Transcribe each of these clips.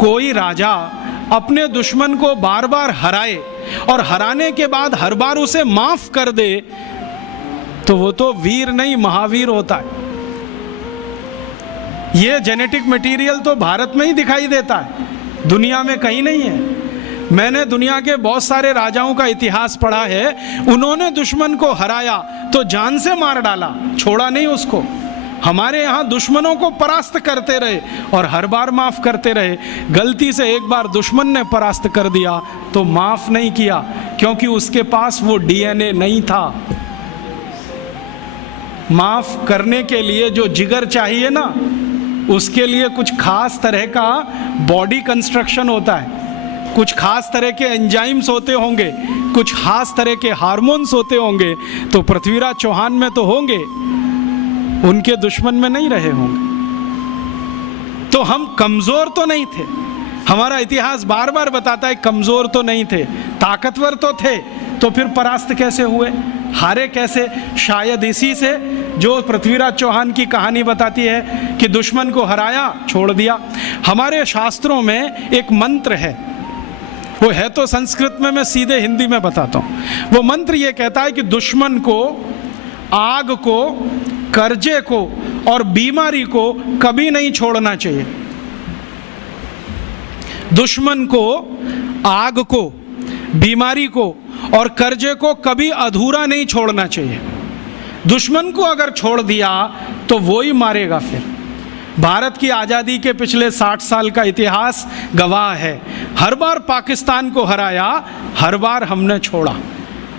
कोई राजा अपने दुश्मन को बार बार हराए और हराने के बाद हर बार उसे माफ कर दे तो वो तो वीर नहीं महावीर होता है। ये जेनेटिक मटेरियल तो भारत में ही दिखाई देता है, दुनिया में कहीं नहीं है। मैंने दुनिया के बहुत सारे राजाओं का इतिहास पढ़ा है, उन्होंने दुश्मन को हराया तो जान से मार डाला, छोड़ा नहीं उसको। हमारे यहाँ दुश्मनों को परास्त करते रहे और हर बार माफ करते रहे। गलती से एक बार दुश्मन ने परास्त कर दिया तो माफ नहीं किया, क्योंकि उसके पास वो डीएनए नहीं था। माफ करने के लिए जो जिगर चाहिए ना, उसके लिए कुछ खास तरह का बॉडी कंस्ट्रक्शन होता है, कुछ खास तरह के एंजाइम्स होते होंगे, कुछ खास तरह के हार्मोन्स होते होंगे। तो पृथ्वीराज चौहान में तो होंगे, उनके दुश्मन में नहीं रहे होंगे। तो हम कमजोर तो नहीं थे, हमारा इतिहास बार बार बताता है कमजोर तो नहीं थे, ताकतवर तो थे। तो फिर परास्त कैसे हुए, हारे कैसे? शायद इसी से जो पृथ्वीराज चौहान की कहानी बताती है कि दुश्मन को हराया, छोड़ दिया। हमारे शास्त्रों में एक मंत्र है, वो है तो संस्कृत में, मैं सीधे हिंदी में बताता हूँ। वो मंत्र ये कहता है कि दुश्मन को, आग को, कर्जे को और बीमारी को कभी नहीं छोड़ना चाहिए। दुश्मन को, आग को, बीमारी को और कर्जे को कभी अधूरा नहीं छोड़ना चाहिए। दुश्मन को अगर छोड़ दिया तो वो ही मारेगा फिर। भारत की आज़ादी के पिछले 60 साल का इतिहास गवाह है, हर बार पाकिस्तान को हराया, हर बार हमने छोड़ा।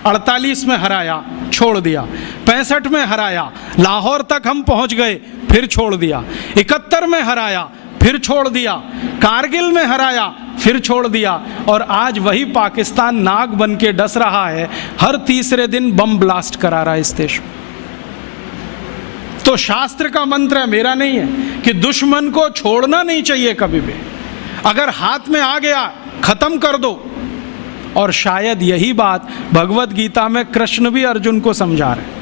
48 में हराया, छोड़ दिया। 65 में हराया, लाहौर तक हम पहुंच गए, फिर छोड़ दिया। 71 में हराया, फिर छोड़ दिया। कारगिल में हराया, फिर छोड़ दिया। और आज वही पाकिस्तान नाग बन के डस रहा है, हर तीसरे दिन बम ब्लास्ट करा रहा है इस देश में। तो शास्त्र का मंत्र है, मेरा नहीं है, कि दुश्मन को छोड़ना नहीं चाहिए कभी भी। अगर हाथ में आ गया, खत्म कर दो। और शायद यही बात भगवत गीता में कृष्ण भी अर्जुन को समझा रहे,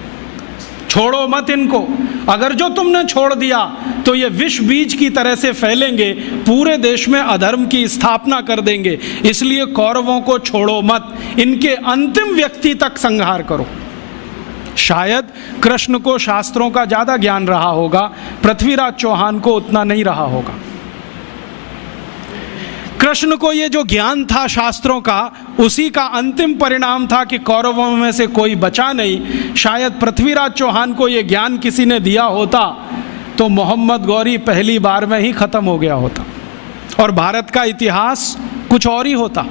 छोड़ो मत इनको। अगर जो तुमने छोड़ दिया तो ये विष बीज की तरह से फैलेंगे, पूरे देश में अधर्म की स्थापना कर देंगे। इसलिए कौरवों को छोड़ो मत, इनके अंतिम व्यक्ति तक संहार करो। शायद कृष्ण को शास्त्रों का ज्यादा ज्ञान रहा होगा, पृथ्वीराज चौहान को उतना नहीं रहा होगा। कृष्ण को ये जो ज्ञान था शास्त्रों का, उसी का अंतिम परिणाम था कि कौरवों में से कोई बचा नहीं। शायद पृथ्वीराज चौहान को ये ज्ञान किसी ने दिया होता तो मोहम्मद गौरी पहली बार में ही खत्म हो गया होता और भारत का इतिहास कुछ और ही होता।